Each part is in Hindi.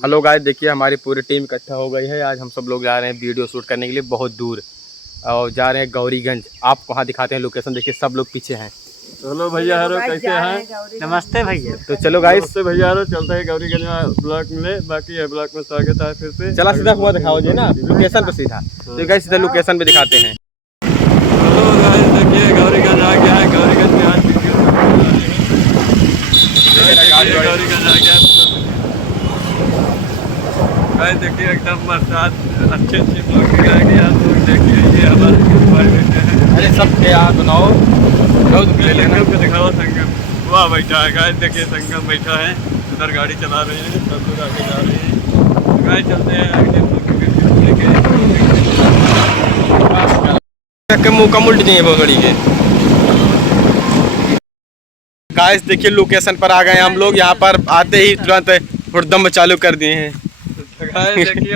हेलो गाइस, देखिए हमारी पूरी टीम इकट्ठा हो गई है। आज हम सब लोग जा रहे हैं वीडियो शूट करने के लिए बहुत दूर, और जा रहे हैं गौरीगंज। आप वहाँ दिखाते हैं लोकेशन, देखिए सब लोग पीछे हैं। हेलो भैया, हेलो, कैसे हैं? नमस्ते भैया। तो चलो गाइस, नमस्ते भैया, हेलो, चलते हैं गौरीगंज ब्लॉक में। बाकी है ब्लॉक में स्वागत है फिर से। चला सीधा हुआ दिखाओ जी ना लोकेशन पे सीधा। तो गाइस सीधा लोकेशन पे दिखाते हैं। हेलो गाइस, देखिए गौरीगंज आ गया है। गौरीगंज में आज गौरीगंज आ गया। गाइस देखिए एकदम बरसात अच्छे लोग आएंगे। आप लोग देखिए, ये हमारे अरे सब यार बनाओ, संगम को दिखाओ। संगम वहाँ बैठा है। गाइस देखिए संगम बैठा है, उधर गाड़ी चला रहे हैं, सब लोग आगे जा रहे हैं। गाइस चलते हैं आगे के मुँह का उल्ट नहीं है बहुत बड़ी के। गाइस देखिए लोकेशन पर आ गए हम लोग। यहाँ पर आते ही तुरंत हुड़दम चालू कर दिए हैं। देखिए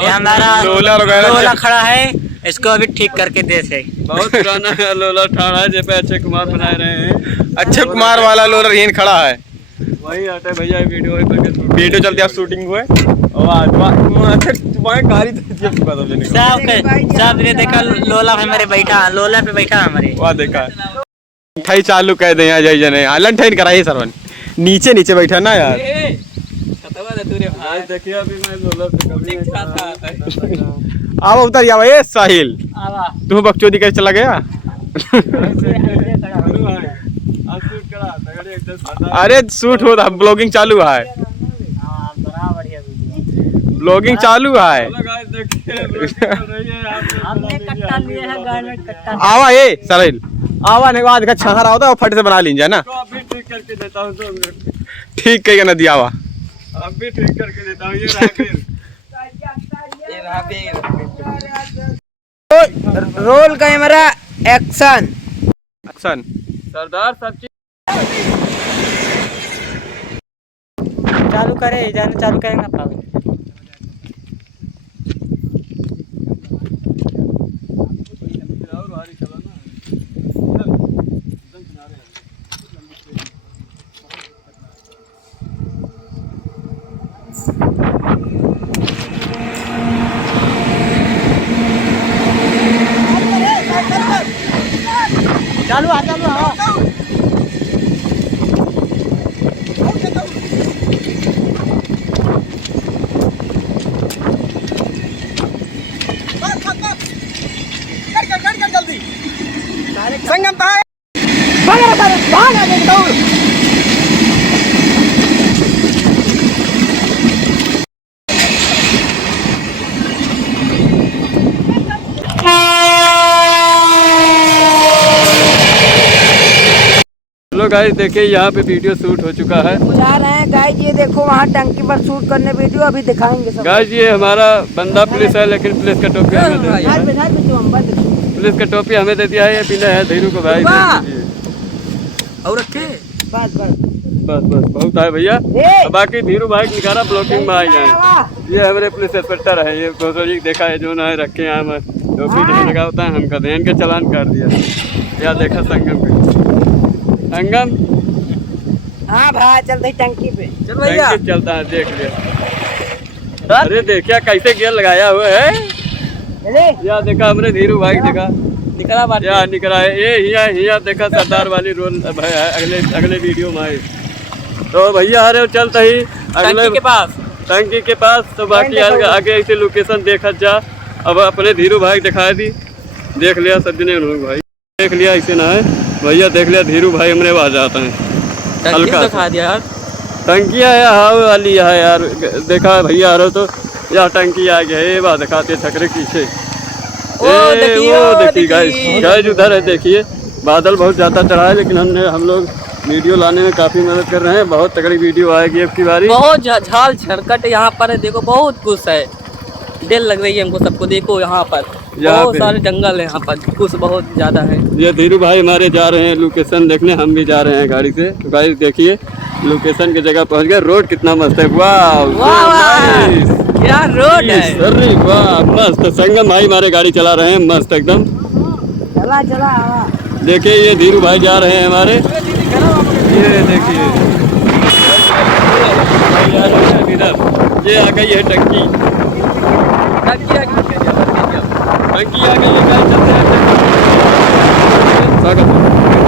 ये हमारा लोला खड़ा है, इसको अभी ठीक करके दे थे। बहुत पुराना लोला ठाड़ा है, जैसे अक्षय कुमार बनाए रहे हैं। अक्षय कुमार वाला लोलर यहीं खड़ा है। वही आटे भैया वीडियो वीडियो चलते आप शूटिंग हुए सब ने देखा लोला पे मेरे बैठा, लोला पे बैठा हमारे। वहाँ देखा ठई चालू कह दे यहाँ जने आलन ठैन कराइए सरवन। नीचे नीचे बैठा ना यार। देखिए अभी मैं लोला पे आवा उतर जावा ये साहिल, तू बकचोदी कैसे चला गया? अरे शूट हो रहा, ब्लॉगिंग चालू है, ब्लॉगिंग चालू है। आवा ये साहिल, आवा नहीं आज का छहरा होता है, फट से बना लीजिए ना। ठीक करके देता हूँ, 2 मिनट ठीक कहेगा नदी। आवा अब भी ठीक करके देता हूँ। ये रोल कैमरा एक्शन। एक्शन। सरदार सब चीज चालू करे, जाने चालू करेंगे पागल। चालू आ चालू आ। संगम था हेलो गाइस, देखिए यहाँ पे वीडियो शूट हो चुका है। जा रहे हैं गाइस, ये देखो वहाँ टंकी पर शूट करने वीडियो अभी दिखाएंगे सब। गाइस ये हमारा बंदा पुलिस है, लेकिन पुलिस का टोपी हमें दे दिया है। पुलिस का टोपी हमें दे दिया है। ये पीना है धीरू को भाई और रखे बस बस बस बस बहुत है भैया। बाकी धीरू भाई निकाला ब्लॉकिंग में आ गए। ये हमारे पुलिस इंस्पेक्टर है, ये भोसड़ी देखा है जो ना है रखे हैं। हम टोपी नहीं लगा होता है, हम कर दें इनके चालान कर दिया। या देखा संगम पे, संगम हाँ भाई चलते टंकी पे। चल भैया चलता है, देख लिया। अरे देखिए कैसे गियर लगाया हुआ है। या देखा हमने धीरू भाई देखा निकला बात या निकला है। ये हिया देखा सरदार वाली रोल अगले वीडियो में आए। तो भैया अरे चलता ही अगले टंकी के पास। तो बाकी आगे ऐसे लोकेशन देखा जा। अब अपने धीरू भाई दिखा दी, देख लिया सज्जने भाई, देख लिया ऐसे ना है भैया। देख लिया धीरू भाई हमने वहाँ जाता है। हल्का दिखा दिया यार, टंकी है हवा वाली है यार। देखा भैया अरे तो यहाँ टंकी आ गया है। वहाँ दिखाते छकरे पीछे। वो देखिए गाइस उधर है। देखिए बादल बहुत ज़्यादा चढ़ा है, लेकिन हम लोग वीडियो लाने में काफ़ी मदद कर रहे हैं। बहुत तगड़ी वीडियो आएगी अब की बारी। बहुत झाल झरकट यहाँ पर है। देखो बहुत कुछ है, दिल लग रही है हमको सबको। देखो यहाँ पर बहुत सारे जंगल है, यहाँ पर कुछ बहुत ज़्यादा है। ये धीरू भाई हमारे जा रहे हैं लोकेशन देखने, हम भी जा रहे हैं गाड़ी से। तो गाइस देखिए लोकेशन की जगह पहुँच गए। रोड कितना मस्त है, वाह क्या रोड है। अरे वाह मस्त। संगम भाई हमारे गाड़ी चला रहे हैं मस्त एकदम। चला चला देखिए ये धीरू भाई जा रहे हैं हमारे। ये देखिए इधर ये आ गई है टंकी। टंकी आ गई है, गाइस चलते हैं। स्वागत है।